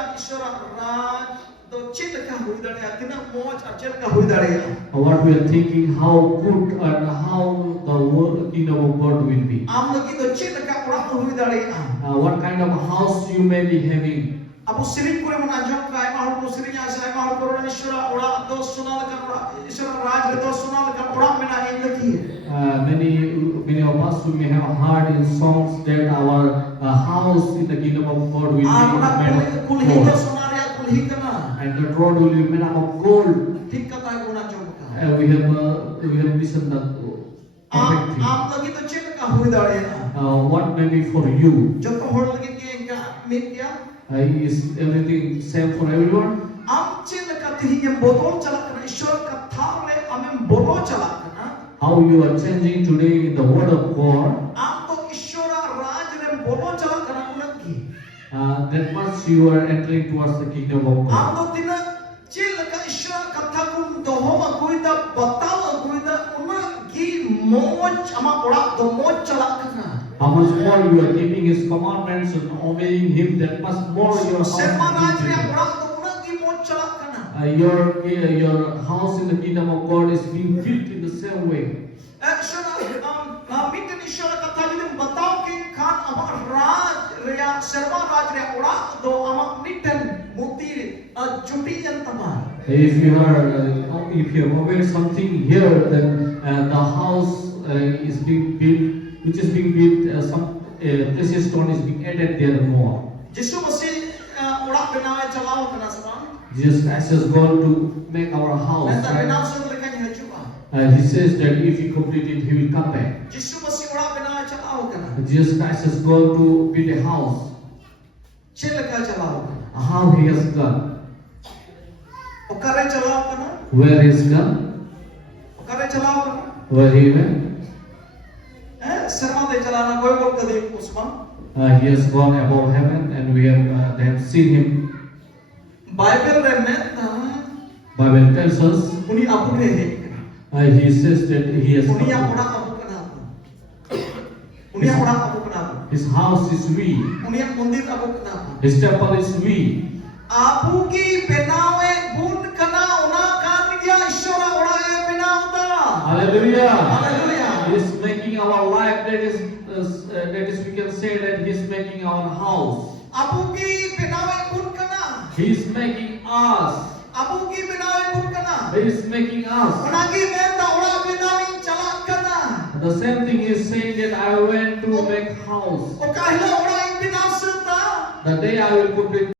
kita Ishwara Raj do chet ka hui dare tina moj ar chet ka hui dare. What we are thinking, how good and how the world kingdom of God will be. Am lagi do chet ka ora hui dare. What kind of house you may be having. Abu siring kore mana jom kai mahal ko siring asa mahal ko ora Ishwara ora do sunal kan ora Ishwara Raj do sunal kan ora mena in lagi. Many of us we may have heard in songs that our house in the kingdom of God will be made of gold. And the road will be made up of gold. We have listened that perfect thing. What may be for you? Is everything same for everyone? How you are changing today in the word of God? That much you are entering towards the kingdom of God. How much more you are keeping His commandments and obeying Him, that much more your house in the kingdom of God is being built in the same way. If you are aware something here, then the house is being built, which is being built, some precious stone is being added there more. Jesus Christ has gone to make our house. Right? He says that if He completed, He will come back. Jesus Christ has gone to build a house. How He has gone? Where He has gone? Where He went? He has gone above heaven, and they have seen Him. Bible tells us. He says that He has His house is we. His temple is we. Hallelujah. He is making our life, that is we can say that He is making our house. He is making us. He is making us. The same thing is saying that I went to make house. The day I will complete